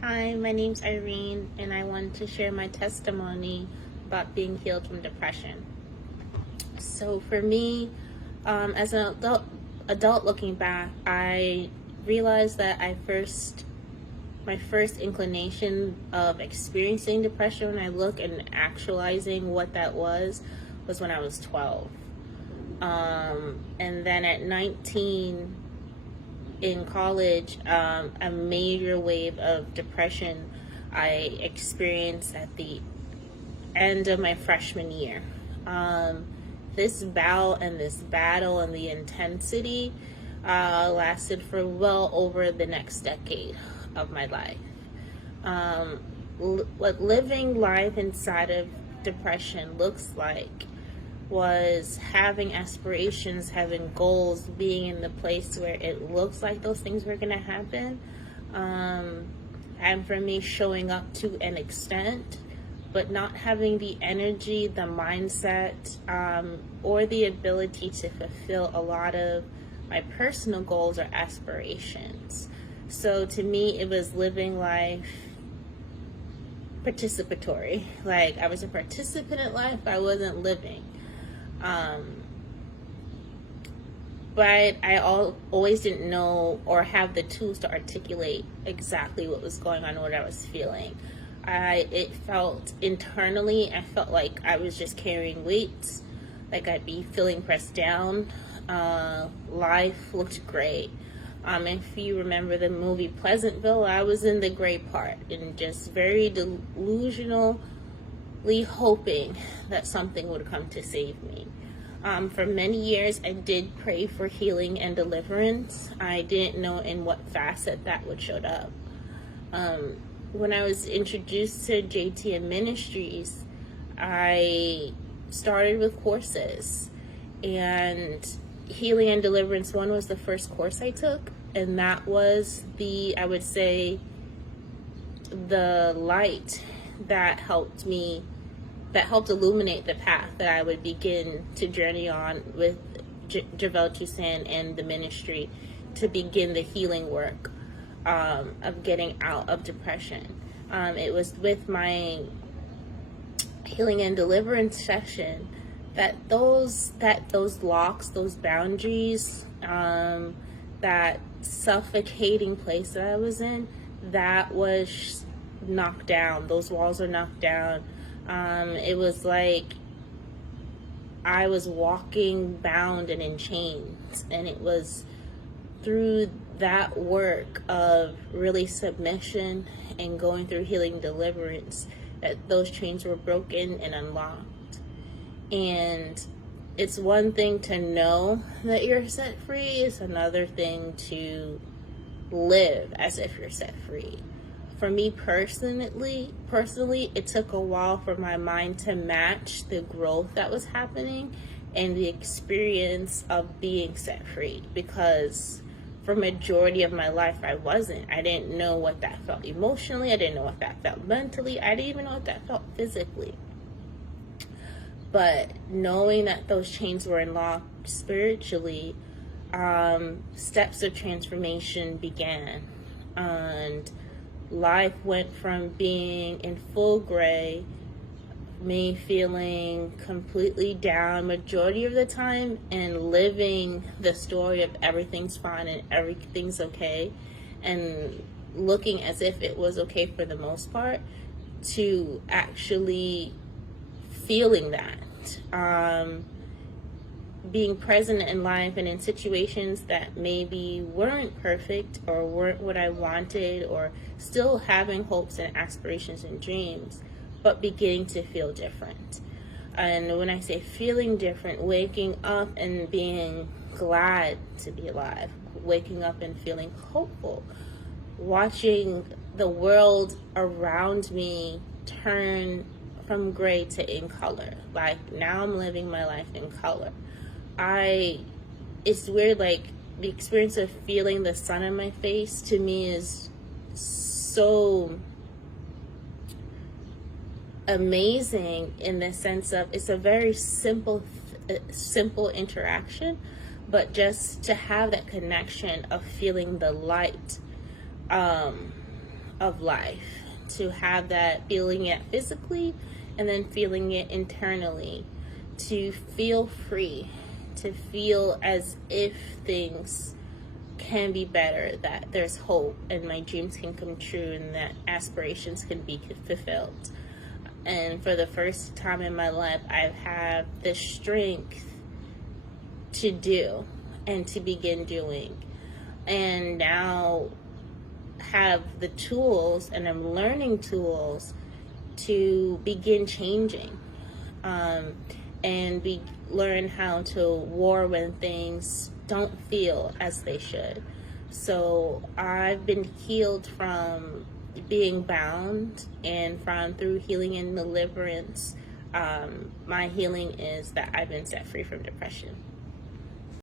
Hi, my name's Irene, and I want to share my testimony about being healed from depression. So for me, as an adult looking back, I realized that my first inclination of experiencing depression, when I look and actualizing what that was when I was 12. And then at 19, in college, a major wave of depression I experienced at the end of my freshman year. This bout and this battle and the intensity lasted for well over the next decade of my life. What living life inside of depression looks like was having aspirations, having goals, being in the place where it looks like those things were going to happen. And for me, showing up to an extent, but not having the energy, the mindset, or the ability to fulfill a lot of my personal goals or aspirations. So to me, it was living life participatory. Like, I was a participant in life, I wasn't living. But I always didn't know or have the tools to articulate exactly what was going on, what I was feeling. It felt internally, I felt like I was just carrying weights, like I'd be feeling pressed down. Life looked great. If you remember the movie Pleasantville, I was in the gray part and just very delusionally hoping that something would come to save me. For many years, I did pray for healing and deliverance. I didn't know in what facet that would show up. When I was introduced to JTM Ministries, I started with courses, and Healing and Deliverance 1 was the first course I took, and that was I would say, the light that helped illuminate the path that I would begin to journey on with JivelTousand and the ministry to begin the healing work of getting out of depression. It was with my healing and deliverance session that those locks, those boundaries, that suffocating place that I was in, that was knocked down. Those walls are knocked down. It was like I was walking bound and in chains, and it was through that work of really submission and going through healing deliverance that those chains were broken and unlocked. And it's one thing to know that you're set free, it's another thing to live as if you're set free. For me personally, it took a while for my mind to match the growth that was happening and the experience of being set free, because for majority of my life I wasn't. I didn't know what that felt emotionally, I didn't know what that felt mentally, I didn't even know what that felt physically. But knowing that those chains were unlocked spiritually, steps of transformation began, and life went from being in full gray, me feeling completely down majority of the time, and living the story of everything's fine and everything's okay, and looking as if it was okay for the most part, to actually feeling that, being present in life and in situations that maybe weren't perfect or weren't what I wanted, or still having hopes and aspirations and dreams, but beginning to feel different. And when I say feeling different, waking up and being glad to be alive, waking up and feeling hopeful, watching the world around me turn from gray to in color. Like, now I'm living my life in color. It's weird, like, the experience of feeling the sun on my face to me is so amazing, in the sense of it's a very simple interaction, but just to have that connection of feeling the light of life, to have that feeling it physically and then feeling it internally, to feel free, to feel as if things can be better, that there's hope and my dreams can come true and that aspirations can be fulfilled. And for the first time in my life, I've had the strength to do and to begin doing, and now have the tools, and I'm learning tools to begin changing, and learn how to war when things don't feel as they should. So I've been healed from being bound, and through healing and deliverance, my healing is that I've been set free from depression.